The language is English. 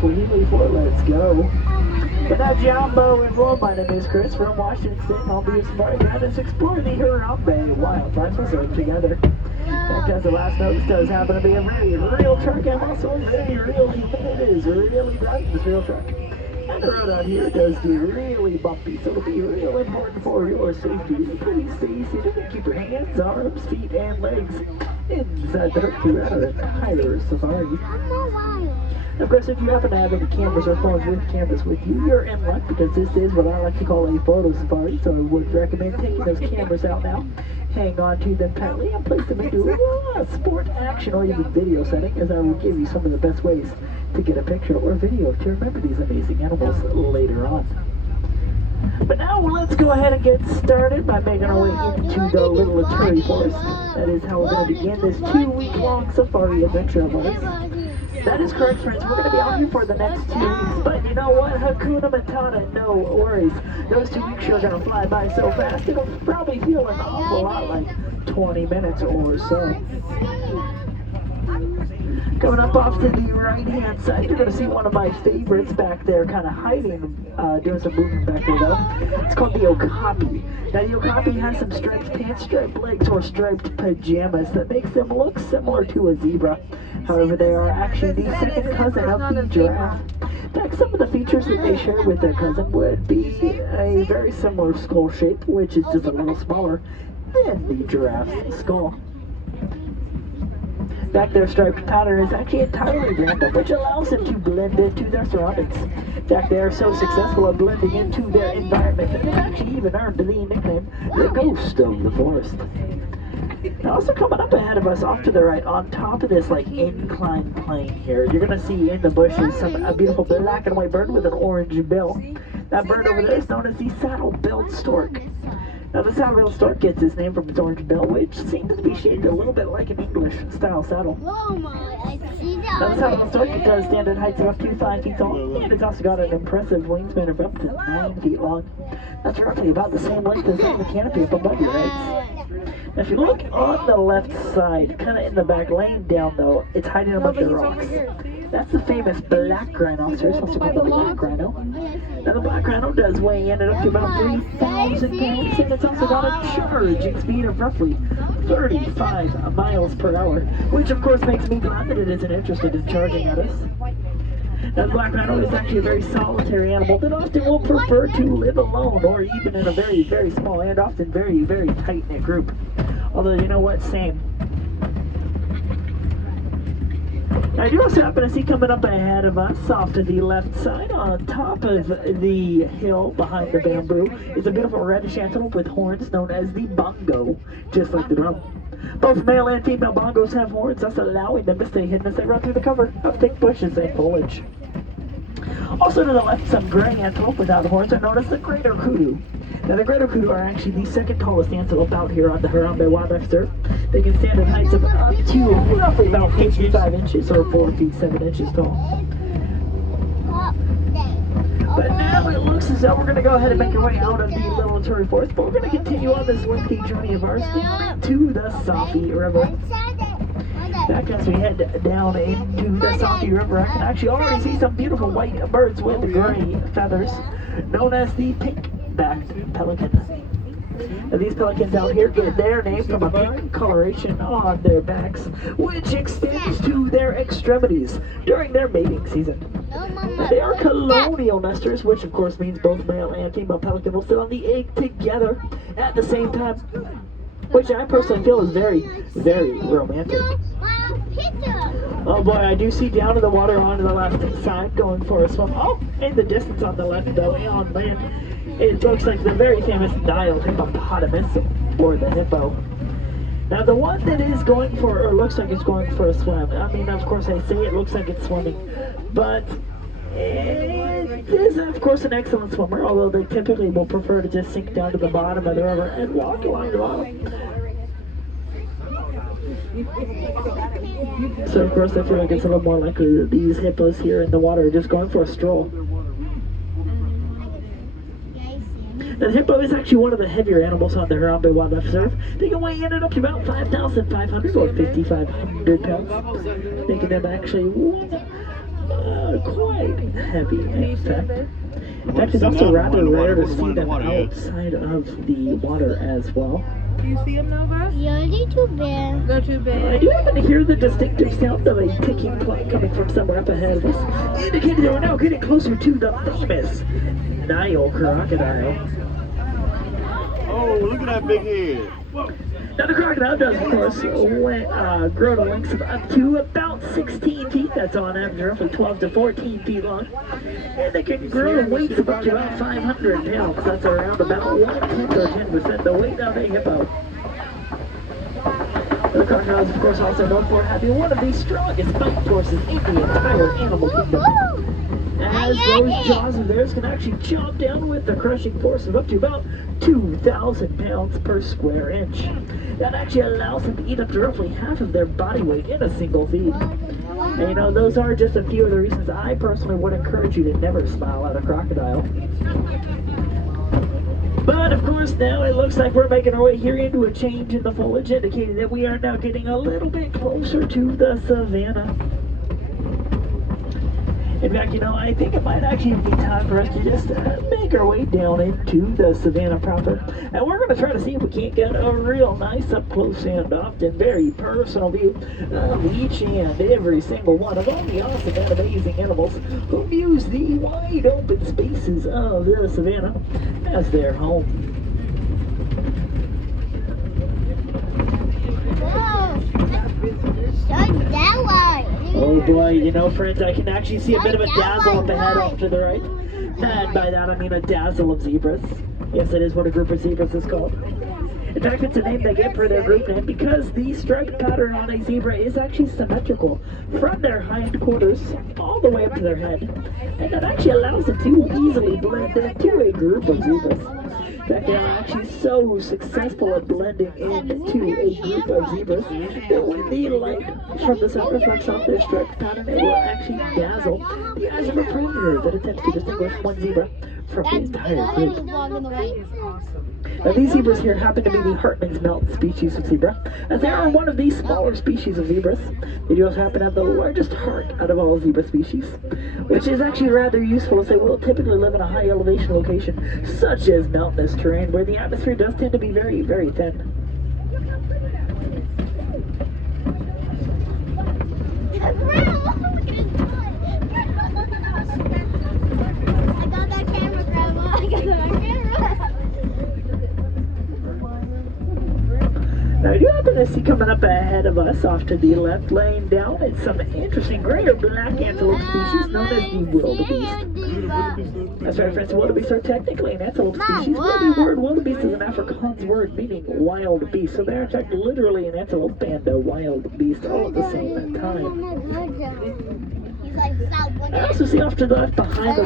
Wheelie for let's go. But now Jumbo and Roll, my name is Chris from Washington State. I'll be your safari guide. Let's explore the Harambe Wildlife Reserve together. As the last note, this does happen to be a very real truck and also a very real human. It is really driving this real truck. And the road out here does get really bumpy, so it'll be real important for your safety. Please stay easy. Don't keep your hands, arms, feet, and legs inside the truck throughout an entire safari. Of course, if you happen to have any cameras or phones with cameras with you, you're in luck because this is what I like to call a photo safari. So I would recommend taking those cameras out now, hang on to them tightly, and place them into a sport, action, or even video setting, as I will give you some of the best ways to get a picture or video to remember these amazing animals later on. But now let's go ahead and get started by making our way into the Little Ituri Forest. That is how we're going to begin this 2-week-long safari adventure of ours. That is correct, friends. We're going to be out here for the next 2 weeks. But you know what? Hakuna Matata, no worries. Those 2 weeks are going to fly by so fast, it'll probably feel an awful lot like 20 minutes or so. Coming up off to the right-hand side, you're going to see one of my favorites back there, kind of hiding, doing some movement back there, though. It's called the Okapi. Now, the Okapi has some striped pants, striped legs, or striped pajamas that makes them look similar to a zebra. However, they are actually the second cousin of the giraffe. In fact, some of the features that they share with their cousin would be a very similar skull shape, which is just a little smaller than the giraffe's skull. In fact, their striped pattern is actually entirely random, which allows them to blend into their surroundings. In fact, they are so successful at blending into their environment that they've actually even earned the nickname the Ghost of the Forest. Now, also coming up ahead of us, off to the right, on top of this inclined plane here, you're going to see in the bushes a beautiful black and white bird with an orange bill. That bird over there is known as the saddle-billed stork. Now, the saddle-billed stork gets its name from its orange bill, which seems to be shaped a little bit like an English-style saddle. Now, the saddle-billed stork does stand at heights of up to 5 feet tall, and it's also got an impressive wingspan of up to 9 feet long. That's roughly about the same length as the canopy up above your heads. Now, if you look on the left side, kind of in the back, laying down though, it's hiding among the rocks. That's the famous black rhinoceros, also called the black rhino. Now, the black rhino does weigh in at up to about 3,000 pounds, and it's also got a charging speed of roughly 35 miles per hour, which of course makes me glad that it isn't interested in charging at us. Now, the black rhino is actually a very solitary animal that often will prefer to live alone or even in a very, very small and often very, very tight-knit group. Although, you know what? Same. Now, you also happen to see coming up ahead of us, off to the left side, on top of the hill behind the bamboo, is a beautiful reddish antelope with horns known as the bongo, just like the drum. Both male and female bongos have horns, thus allowing them to stay hidden as they run through the cover of thick bushes and foliage. Also to the left, some gray antelope without horns are known as the greater kudu. Now, the greater kudu are actually the second tallest antelope out here on the Harambe Wildlife Reserve. They can stand at heights of up to roughly about 55 inches or 4 feet 7 inches tall. But now it looks as though we're going to go ahead and make our way out of the Little Ituri Forest, but we're going to continue on this lengthy journey of ours down to the Safi River. In fact, as we head down into the Safi River, I can actually already see some beautiful white birds with gray feathers, known as the pink-backed pelican. Now, these pelicans out here get their name from a pink coloration on their backs, which extends to their extremities during their mating season. Now, they are colonial nesters, which of course means both male and female pelican will sit on the egg together at the same time, which I personally feel is very, very romantic. Oh boy, I do see down in the water on the left side going for a swim. Oh, in the distance on the left though, on land, it looks like the very famous Nile hippopotamus, or the hippo. Now, the one that is going for, or looks like it's going for a swim, I mean, of course I say it looks like it's swimming, but it is of course an excellent swimmer, although they typically will prefer to just sink down to the bottom of the river and walk along the bottom. So of course I feel like it's a little more likely that these hippos here in the water are just going for a stroll. Now, the hippo is actually one of the heavier animals on the Harambe Wildlife Reserve. They can weigh in at up to about 5,500 or 5,500 pounds, making them actually quite heavy, in fact. In fact, it's also rather rare to see them outside of the water as well. Do you see them, Nova? Yeah, they're too big. They're too big. I do happen to hear the distinctive sound of a ticking clock coming from somewhere up ahead of us, indicating that we're now getting closer to the famous Nile crocodile. Oh, look at that big head. Now the crocodile does, of course, grow to lengths of up to about 16 feet. That's on average roughly 12 to 14 feet long. And they can grow to weights of up to about 500 pounds. That's around about 1/10 or 10% the weight of a hippo. The crocodile is, of course, also known for having one of the strongest bite forces in the entire animal kingdom. As those jaws of theirs can actually chomp down with a crushing force of up to about 2,000 pounds per square inch. That actually allows them to eat up to roughly half of their body weight in a single feed. And you know, those are just a few of the reasons I personally would encourage you to never smile at a crocodile. But of course, now it looks like we're making our way here into a change in the foliage, indicating that we are now getting a little bit closer to the savannah. In fact, you know, I think it might actually be time for us to just make our way down into the savannah proper. And we're going to try to see if we can't get a real nice up close and often very personal view of each and every single one of all the awesome and amazing animals who use the wide open spaces of the savannah as their home. Oh boy, you know, friends, I can actually see a bit of a dazzle up ahead off to the right. And by that I mean a dazzle of zebras. Yes, it is what a group of zebras is called. In fact, it's a name they get for their group name because the striped pattern on a zebra is actually symmetrical from their hindquarters all the way up to their head. And that actually allows them to easily blend into a group of zebras. In fact, they are actually so successful at blending into a group of zebras that when the light from the sun reflects off their striped pattern, it will actually dazzle the eyes of a predator that attempts to distinguish one zebra from the entire group. Now, these zebras here happen to be the Hartmann's mountain species of zebra, as they are one of the smaller species of zebras. They do also happen to have the largest heart out of all zebra species, which is actually rather useful as they will typically live in a high elevation location, such as mountainous terrain, where the atmosphere does tend to be very, very thin. Now, you happen to see coming up ahead of us off to the left, laying down, it's some interesting gray or black antelope species known as the wildebeest. That's right, friends, wildebeest are technically an antelope species, but the word wildebeest is an Afrikaans word meaning wild beast. So they're in fact literally an antelope and a wild beast all at the same time. I also see off to the left behind the